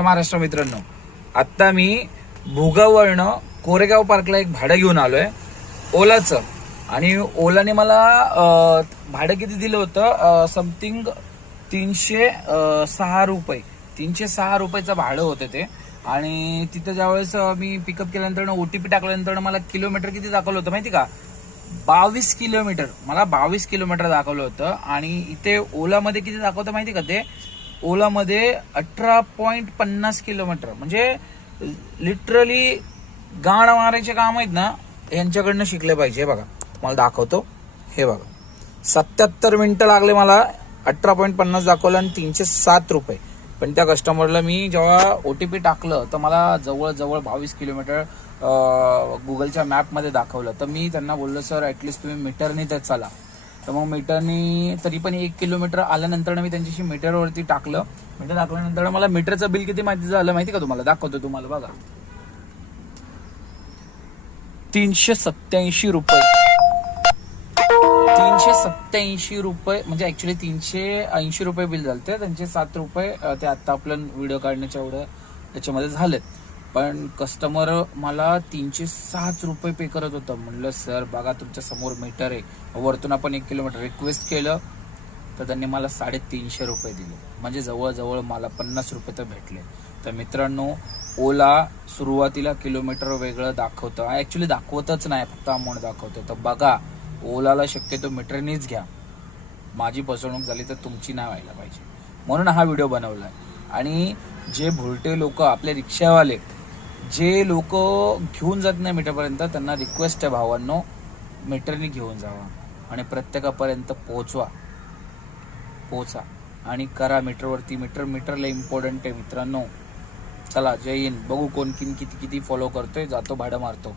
महाराष्ट्र मित्रांनो, आता मी भुगावरनं कोरेगाव पार्कला एक भाडं घेऊन आलोय ओलाचं. आणि ओलाने मला भाडं किती दिलं होतं, समथिंग 306 रुपये. 306 रुपयाचं भाडं होतं ते. आणि तिथं ज्यावेळेस मी पिकअप केल्यानंतर ओटीपी टाकल्यानंतर मला किलोमीटर किती दाखवलं होतं माहिती का, 22 किलोमीटर. मला 22 किलोमीटर दाखवलं होतं. आणि इथे ओलामध्ये किती दाखवतं माहिती का, ते ओलामध्ये 18.50 किलोमीटर. म्हणजे लिटरली गाण मारायचे काम आहेत ना, यांच्याकडनं शिकले पाहिजे. बघा मला दाखवतो, हे बघा 77 मिनिटं लागले मला. 18.50 दाखवलं आणि 307 रुपये. पण त्या कस्टमरला मी जेव्हा ओटीपी टाकलं तर मला जवळजवळ 22 किलोमीटर गुगलच्या मॅपमध्ये दाखवलं. तर मी त्यांना बोललो, सर ऍटलिस्ट तुम्ही मीटरने तर चला. तर मग मीटरनी तरी पण 1 किलोमीटर आल्यानंतर मी त्यांच्याशी मीटरवरती टाकलं. मीटर टाकल्यानंतर मला मीटरचं बिल किती माहिती झालं माहिती का तुम्हाला, दाखवतो तुम्हाला. बघा 387 रुपये. 387 रुपये म्हणजे ऍक्च्युली 380 रुपये बिल झालं. त्यांचे 7 रुपये ते आता आपलं व्हिडिओ काढण्याच्या एवढं त्याच्यामध्ये झालेत. पण कस्टमर मला 306 रुपये पे करत होतं. म्हणलं सर बघा तुमच्या समोर मीटर आहे, वरतून आपण 1 किलोमीटर रिक्वेस्ट केलं तर त्यांनी मला 350 रुपये दिले. म्हणजे जवळजवळ मला 50 रुपये तर भेटले. तर मित्रांनो, ओला सुरुवातीला किलोमीटर वेगळं दाखवतं, ऍक्च्युली दाखवतच नाही, फक्त अमाऊंट दाखवतं. तर बघा, ओलाला शक्यतो मीटरनीच घ्या. माझी फसवणूक झाली तर तुमची नाही व्हायला पाहिजे, म्हणून हा व्हिडिओ बनवलाय. आणि जे भुलटे लोक, आपले रिक्षावाले, जे लोक घेऊन जात नाही मीटरपर्यंत, त्यांना रिक्वेस्ट आहे भावांनो, मीटरनी घेऊन जावा आणि प्रत्येकापर्यंत पोहोचा आणि करा मीटरवरती. मीटरला इम्पॉर्टंट आहे मित्रांनो. चला, जय हिंद. बघू कोण किती फॉलो करतोय. जातो, भाडं मारतो.